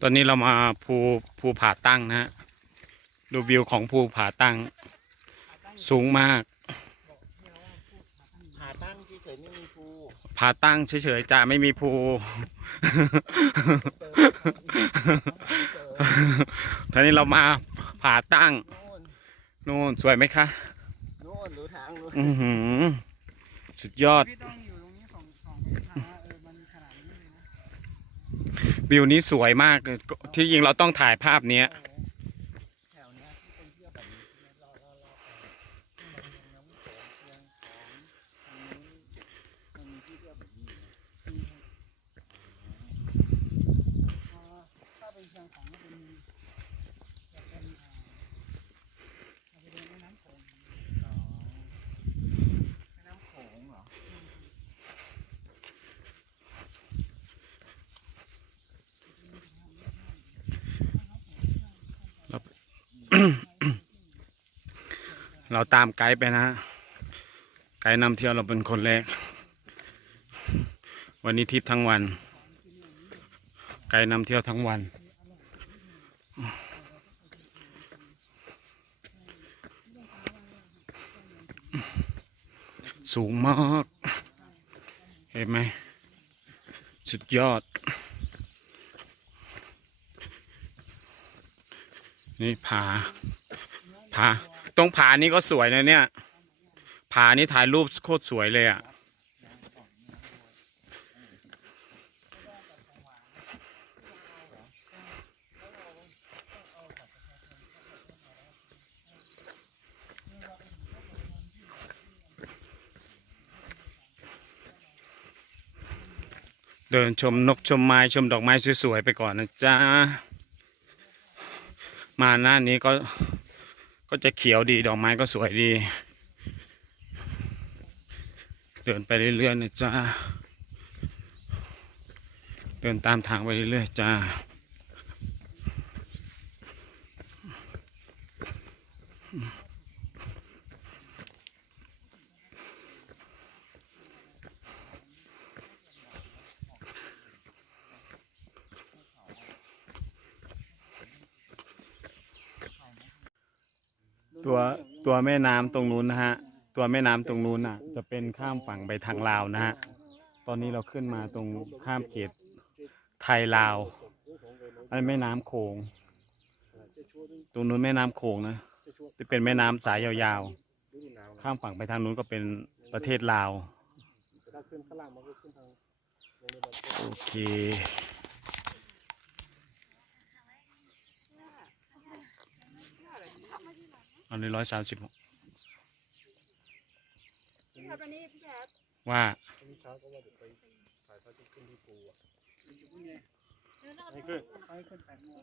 ตอนนี้เรามาภูภูผาตั้งนะฮะดูวิวของภูผาตั้ง สูงมากหาตั้งเฉยๆไม่มีภูผาตั้งเฉยๆจ้าไม่มีภู ตอนนี้เรามาผาตั้งโน่นนู่นสวยไหมคะโน่นดูทางดูอือหือสุดยอด พี่ต้องอยู่ วิวนี้สวยมากที่จริงเราต้องถ่ายภาพเนี้ย แถวเนี้ยที่คนเที่ยวแบบนี้รอรอรอไปเมืองน้ำโขงเมืองของทางนู้นมันมีที่เที่ยวแบบนี้อยู่นะ พอถ้าเป็นเชียงของก็เป็นจะเป็นอ่าเราไปเดินแม่น้ำโขง อ๋อแม่น้ำโขงเหรอ เราตามไกด์ไปนะ ไกด์นำเที่ยวเราเป็นคนแรก วันนี้ทริปทั้งวัน ไกด์นำเที่ยวทั้งวันสูงมาก เห็นไหม สุดยอด นี่ผาผา รงผานี้ก็สวยนะเนี่ย ผานี้ถ่ายรูปโคตรสวยเลยอะ เดินชมนกชมไม้ชมดอกไม้สวยๆไปก่อนนะจ๊ะ มาหน้านี้ก็ ก็จะเขียวดีดอกไม้ก็สวยดี เดินไปเรื่อยๆนะจ๊ะเดินตามทางไปเรื่อยๆจ้า ตัวตัวแม่น้ำตรงนู้นนะฮะ ตัวแม่น้ำตรงนู้นน่ะ จะเป็นข้ามฝั่งไปทางลาวนะฮะ ตอนนี้เราขึ้นมาตรงข้ามเขตไทยลาวอันแม่น้ำโขง ตรงนู้นแม่น้ำโขงนะที่เป็นแม่น้ำสายยาวๆ ข้ามฝั่งไปทางนู้นก็เป็นประเทศลาว โอเค อันนี้ร้อยสามสิบพี่แพทย์วันนี้พี่แพทย์ว่าไปขึ้นแปดโมง